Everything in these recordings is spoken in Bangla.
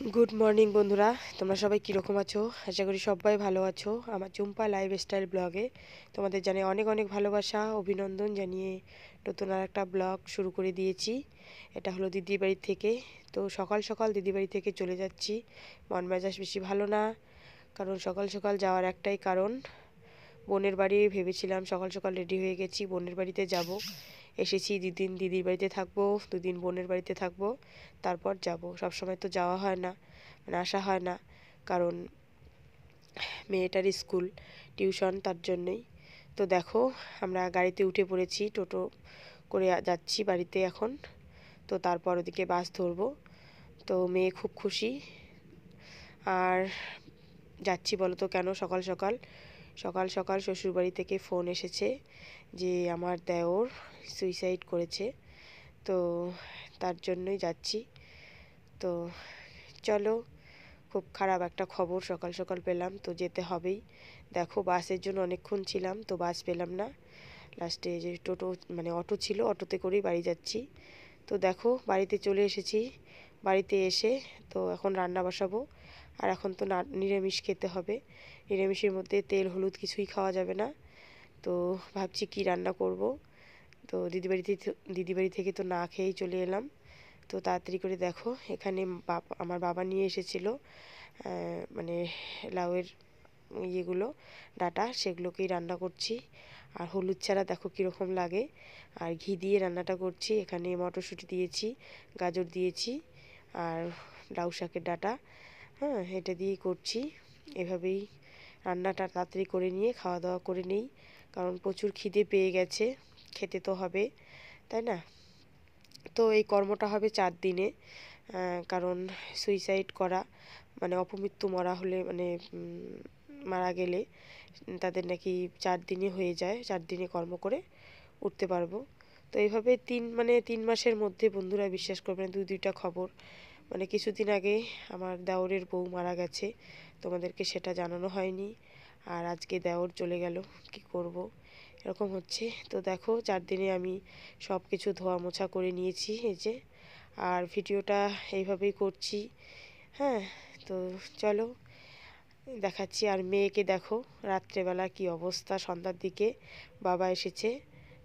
গুড মর্নিং বন্ধুরা, তোমরা সবাই কীরকম আছো? আশা করি সবাই ভালো আছো। আমার চুম্পা লাইফস্টাইল ব্লগে তোমাদের জানিয়ে অনেক অনেক ভালোবাসা, অভিনন্দন জানিয়ে নতুন আর একটা ব্লগ শুরু করে দিয়েছি। এটা হলো দিদির বাড়ি থেকে। তো সকাল সকাল দিদির বাড়ি থেকে চলে যাচ্ছি। মন মেজাজ বেশি ভালো না, কারণ সকাল সকাল যাওয়ার একটাই কারণ, বোনের বাড়ি ভেবেছিলাম সকাল সকাল রেডি হয়ে গেছি, বোনের বাড়িতে যাব। এসেছি দুদিন দিদির বাড়িতে থাকবো, দুদিন বোনের বাড়িতে থাকবো, তারপর যাব। সব সময় তো যাওয়া হয় না, মানে আসা হয় না, কারণ মেয়েটার স্কুল টিউশন, তার জন্যই। তো দেখো, আমরা গাড়িতে উঠে পড়েছি, টোটো করে যাচ্ছি বাড়িতে এখন। তো তারপর ওদিকে বাস ধরবো। তো মেয়ে খুব খুশি। আর যাচ্ছি বলো তো কেন? সকাল সকাল সকাল সকাল শ্বশুরবাড়ি থেকে ফোন এসেছে যে আমার দেওর সুইসাইড করেছে। তো তার জন্যই যাচ্ছি। তো চলো, খুব খারাপ একটা খবর সকাল সকাল পেলাম, তো যেতে হবেই। দেখো, বাসের জন্য অনেকক্ষণ ছিলাম, তো বাস পেলাম না। লাস্টে যে টোটো মানে অটো ছিল, অটোতে করেই বাড়ি যাচ্ছি। তো দেখো, বাড়িতে চলে এসেছি। বাড়িতে এসে তো এখন রান্না বসাবো। আর এখন তো নিরামিষ খেতে হবে। নিরামিষের মধ্যে তেল হলুদ কিছুই খাওয়া যাবে না। তো ভাবছি কি রান্না করব। তো দিদি বাড়ি থেকে তো না খেয়েই চলে এলাম। তো তাড়াতাড়ি করে দেখো, এখানে আমার বাবা নিয়ে এসেছিল মানে লাউয়ের ইয়েগুলো, ডাটা, সেগুলোকেই রান্না করছি। আর হলুদ ছাড়া দেখো কীরকম লাগে। আর ঘি দিয়ে রান্নাটা করছি। এখানে মটরশুঁটি দিয়েছি, গাজর দিয়েছি, আর লাউ শাকের ডাটা, হ্যাঁ, এটা দিয়েই করছি। এভাবেই রান্নাটা তাড়াতাড়ি করে নিয়ে খাওয়া দাওয়া করে নেই, কারণ প্রচুর খিদে পেয়ে গেছে, খেতে তো হবে, তাই না? তো এই কর্মটা হবে 4 দিনে, কারণ সুইসাইড করা মানে অপমৃত্যু মরা হলে, মানে মারা গেলে তাদের নাকি 4 দিনে হয়ে যায়, 4 দিনে কর্ম করে উঠতে পারবো। তো এইভাবে 3 মাসের মধ্যে, বন্ধুরা বিশ্বাস করবেন, দুইটা খবর। মানে কিছুদিন আগে আমার দেওরের বউ মারা গেছে, তোমাদেরকে সেটা জানানো হয়নি। আর আজকে দেওর চলে গেল, কি করব, এরকম হচ্ছে। তো দেখো, 4 দিনে আমি সব কিছু ধোয়া মোছা করে নিয়েছি, এই যে। আর ভিডিওটা এইভাবেই করছি, হ্যাঁ। তো চলো দেখাচ্ছি। আর মেয়েকে দেখো, রাত্রেবেলা কি অবস্থা, সন্ধ্যার দিকে বাবা এসেছে,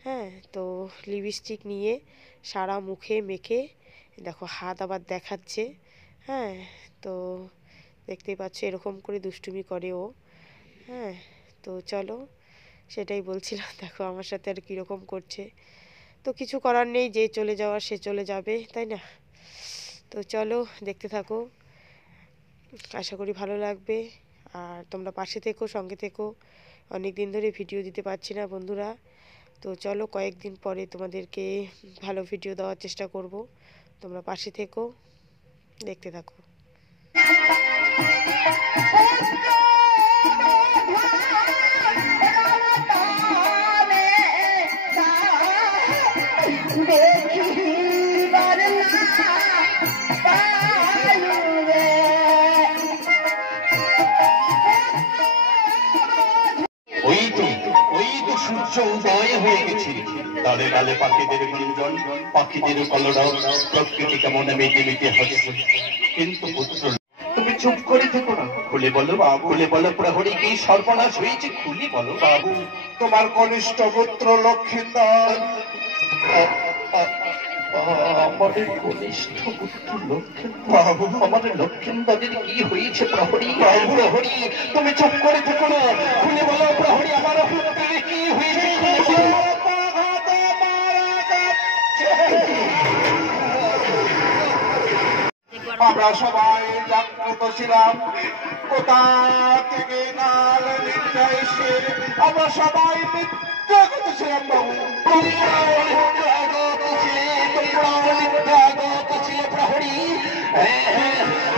হ্যাঁ। তো লিপস্টিক নিয়ে সারা মুখে মেখে দেখো, হাত আবার দেখাচ্ছে, হ্যাঁ। তো দেখতেই পাচ্ছ, এরকম করে দুষ্টুমি করে ও, হ্যাঁ। তো চলো, সেটাই বলছিলাম, দেখো আমার সাথে আর কীরকম করছে। তো কিছু করার নেই, যে চলে যাওয়ার সে চলে যাবে, তাই না? তো চলো, দেখতে থাকো, আশা করি ভালো লাগবে। আর তোমরা পাশে থেকো, সঙ্গে থেকো। অনেক দিন ধরে ভিডিও দিতে পারছি না বন্ধুরা। তো চলো, কয়েকদিন পরে তোমাদেরকে ভালো ভিডিও দেওয়ার চেষ্টা করব। তোমরা পাশে থেকো, দেখতে থাকো। সূর্য উদয় হয়ে গেছে, ডালে ডালে পাখিদের গুঞ্জন, পাখিদের কলরব, প্রকৃতি কেমন মেঘে মেঘে হাসছে। কিন্তু পুত্র, তুমি চুপ করে থেকো না, খুলে বলো বাবু, খুলে বলো প্রহরী কি সর্বনাশ হয়েছে, খুলে বলো বাবু। তোমার কনিষ্ঠ পুত্র লক্ষিন্দর, আমাদের কনিষ্ঠ পুত্র লক্ষিন্দর, বাবু, আমাদের লক্ষিন্দরের কি হয়েছে প্রহরী? প্রহরী, তুমি চুপ করে থেকো না, খুলে বলো প্রহরী, আমার পুত্রের কি হয়েছে, খুলে বলো। আমরা সবাই জাগ্রত ছিলাম, কোথা থেকে কাল নিদ্রা এসে আমরা সবাই নিদ্রাগত ছিলাম বাবু।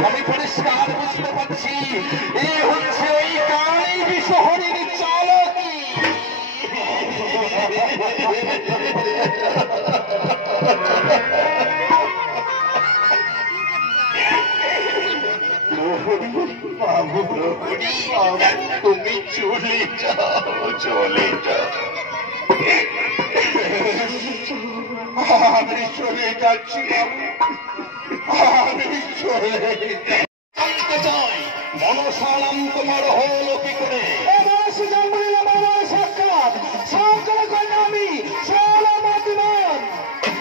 আমি পরিষ্কার বুঝতে পারছি, এ হচ্ছে ওই কালী শহরের চালকি। তুমি চলে যাও, চলে যাও। আমি চলে যাচ্ছি বাবু, আমি চলে সালাম তোমার হলো কি করে? এবার সুজন বলিলাম আমার সাক্ষাৎ সাক্ষাৎ কন্যা আমি সালামাতিমান।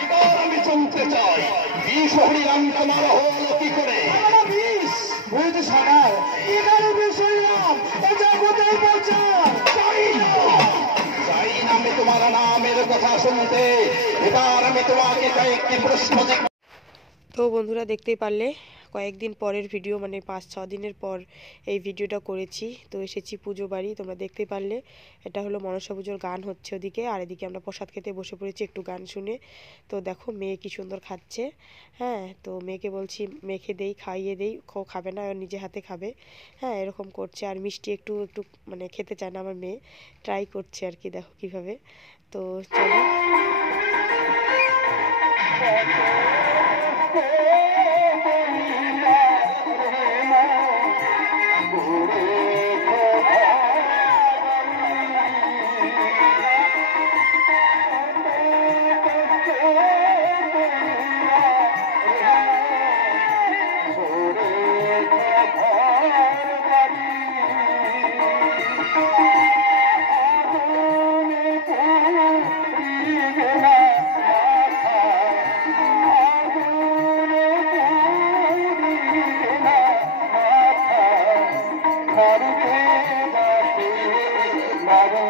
এবার আমি চমকে চাই, বিষ হরিনাম তোমার হলো কি করে? আমার বিষ বুঝতে সানার এখানে বিষ হইলাম ও জগতের প্রচার। চাই না আমি তোমার নামের কথা শুনতে। এবার আমি তোমাকে কয়েকটি প্রশ্ন জিজ্ঞাসা। তো বন্ধুরা দেখতেই পারলে কয়েকদিন পরের ভিডিও, মানে 5-6 দিনের পর এই ভিডিওটা করেছি। তো এসেছি পুজো বাড়ি, তোমরা দেখতেই পারলে এটা হলো মনসা পুজোর গান হচ্ছে ওদিকে, আর এদিকে আমরা প্রসাদ খেতে বসে পড়েছি একটু গান শুনে। তো দেখো মেয়ে কি সুন্দর খাচ্ছে। হ্যাঁ, তো মেয়েকে বলছি মেখে দেই, খাইয়ে দেই, খাবে না, নিজে হাতে খাবে। হ্যাঁ, এরকম করছে। আর মিষ্টি একটু একটু মানে খেতে চায় না আমার মেয়ে, ট্রাই করছে আর কি, দেখো কিভাবে। তো চলো। Maru